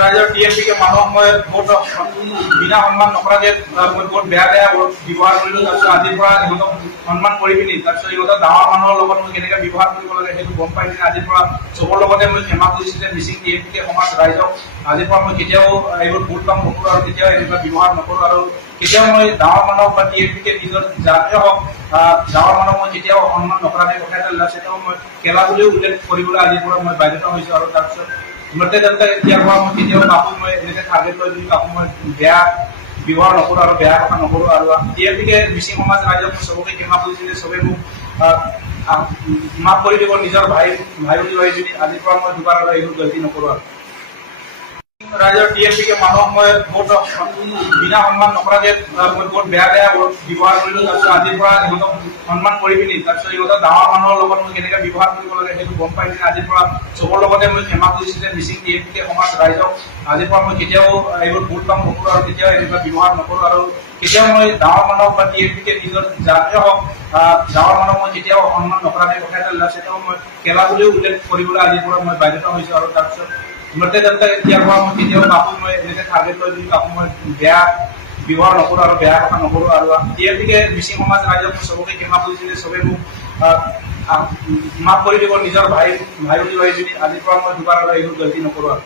ৰাইজৰ T M পিকে মানুহক মই বহুত বিনা সন্মান আহ, মই বহুত বেয়া বেয়া ব্যৱহাৰ কৰিলোঁ। তাৰপিছত আজিৰ পৰা ইহঁতক সন্মান কৰি পিনি তাৰপিছত ইহঁতৰ ডাঙৰ মানুহৰ লগত মই কেনেকে ব্যৱহাৰ কৰিব লাগে সেইটো গম পাই পিনি আজিৰ পৰা চবৰ লগতে মই ক্ষমা খুজিছোঁ যে মিচিং টি এম পিকে সমাজ ৰাইজক। আজিৰ পৰা মই কেতিয়াও এইবোৰ ভুল কাম নকৰোঁ আৰু কেতিয়াও এনেকুৱা ব্যৱহাৰ নকৰোঁ আৰু কেতিয়াও মই ডাঙৰ মানুহক বা টি এম পিকে নিজৰ জাতীয় হওক ডাঙৰ মানুহক মই কেতিয়াও সন্মান নকৰাকে কথা এটা ওলাইছে তেওঁ মই কেলা বুলিও উল্লেখ কৰিবলৈ আজিৰ পৰা মই বাধ্যত হৈছোঁ আৰু তাৰপিছত গোটেই জনতা এতিয়াৰ পৰা মই কেতিয়াও কাকো মই এনেকে টাৰ্গেট কৰি পিনি কাকো মই বেয়া ব্যৱহাৰ নকৰোঁ আৰু বেয়া কথা নকৰোঁ আৰু পিকে মিচিং সমাজ ৰাইজক চবকে ক্ষমা কৰিছোঁ যে চবে মোক মাফ কৰি দিব নিজৰ ভাই ভাই বুলি ভাবি পিনি আজিৰ পৰা মই দুবাৰ আৰু এইবোৰ গল্টি নকৰোঁ আৰু ৰাইজৰ টি এম পিকে মানুহক মই বহুত বিনা সন্মান নকৰাকে আহ, মই বহুত বেয়া বেয়া ব্যৱহাৰ কৰিলোঁ তাৰপিছত আজিৰ পৰা ইহঁতক সন্মান কৰি পিনি তাৰপিছত ইহঁতৰ ডাঙৰ মানুহৰ লগত মই কেনেকে ব্যৱহাৰ কৰিব লাগে সেইটো গম পাই পিনি আজিৰ পৰা চবৰ লগতে মই ক্ষমা খুজিছোঁ যে মিচিং টি এম পিকে সমাজ ৰাইজক। আজিৰ পৰা মই কেতিয়াও এইবোৰ ভুল কাম নকৰোঁ আৰু কেতিয়াও এনেকুৱা ব্যৱহাৰ নকৰোঁ আৰু কেতিয়াও মই ডাঙৰ মানুহক বা টি এম পিকে নিজৰ জাতীয় হওক ডাঙৰ মানুহক মই কেতিয়াও সন্মান নকৰাকে কথা এটা ওলাইছে তেওঁ মই কেলা বুলিও উল্লেখ কৰিবলৈ আজিৰ পৰা মই বাধ্যত হৈছোঁ আৰু তাৰপিছত গোটেই জনতা এতিয়াৰ পৰা মই কেতিয়াও কাপোৰ মই এনেকে টাৰ্গেট কৰি পিনি কাপোৰ মই বেয়া ব্যৱহাৰ নকৰোঁ আৰু বেয়া কথা নকৰোঁ আৰু টি গতিকে মিচিং সমাজ ৰাইজক মই চবকে ক্ষমা কৰিছিলে চবেই চবে মোক মাফ কৰি দিব, নিজৰ ভাই ভাই বুলি ভাবি পিনি আজিৰ পৰা মই দুবাৰ আৰু এইবোৰ গলতি নকৰোঁ আৰু।